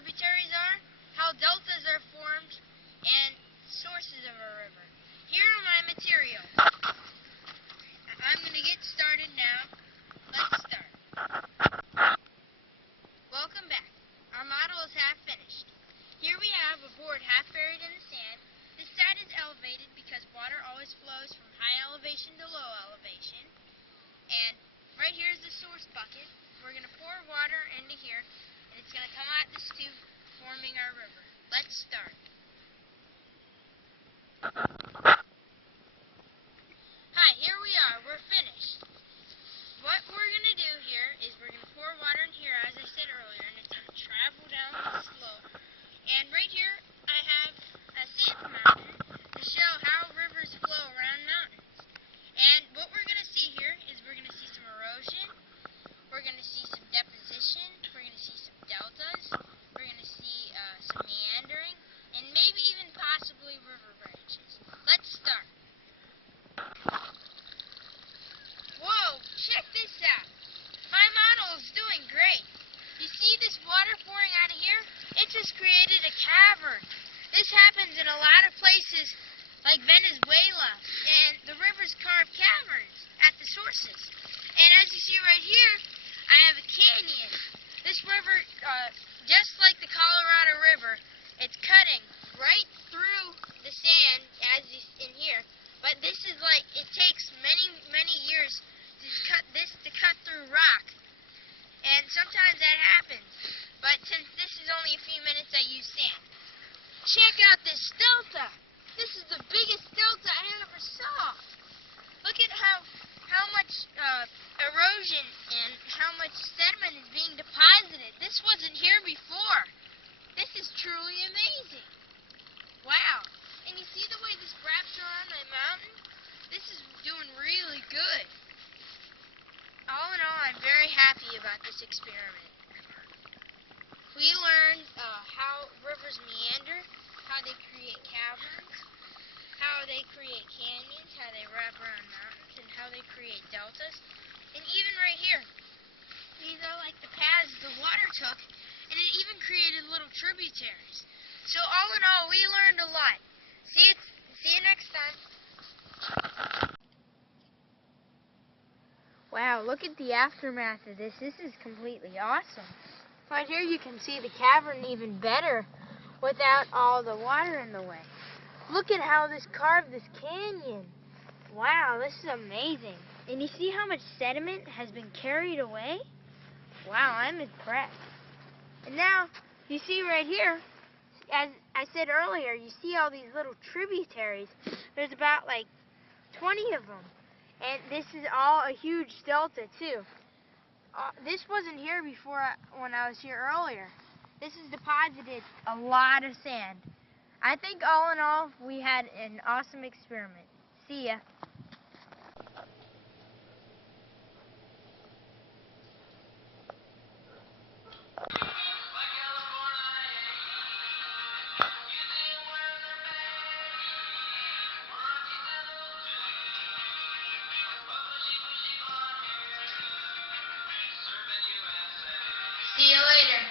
tributaries are, how deltas are formed, and sources of a river. Here are my materials. I'm going to get started now. Let's start. Welcome back. Our model is half finished. Here we have a board half buried in the sand. This side is elevated because water always flows from high elevation to low elevation. And right here is the source bucket. We're going to pour water into here, and it's going to come out this tube, forming our river. Let's start. Hi, here we are. We're finished. What we're going to do here is we're going to pour water in here, as I said earlier, and it's going to travel down the slope. And right here, I have a sand mountain to show how rivers flow around mountains. And what we're going to see here is we're going to see some erosion, we're going to see some deposition, we're going to see some deltas, we're going to see some meandering, and maybe even possibly river branches. Let's start. Whoa, check this out. My model is doing great. You see this water pouring out of here? It just created a cavern. This happens in a lot of places like Venezuela, and the rivers carve caverns at the sources. And as you see right here, I have a canyon. This river, just like the Colorado River, it's cutting right through the sand, as you in here. But this is like, it takes many years to cut through rock. And sometimes that happens. But since this is only a few minutes, I use sand. Check out this delta. This is the biggest delta I ever saw. Look at how much erosion and how much sediment is being deposited. This wasn't here before. This is truly amazing. Wow. And you see the way this wraps around my mountain? This is doing really good. All in all, I'm very happy about this experiment. We learned how rivers meander, how they create caverns, how they create canyons, how they wrap around mountains, and how they create deltas. And even right here, these are like the paths the water took, and it even created little tributaries. So all in all, we learned a lot. See you next time. Wow, look at the aftermath of this. This is completely awesome. Right here you can see the cavern even better without all the water in the way. Look at how this carved this canyon. Wow, this is amazing. And you see how much sediment has been carried away? Wow, I'm impressed. And now, you see right here, as I said earlier, you see all these little tributaries. There's about like 20 of them. And this is all a huge delta too. This wasn't here before when I was here earlier. This has deposited a lot of sand. I think all in all, we had an awesome experiment. See ya. See you later.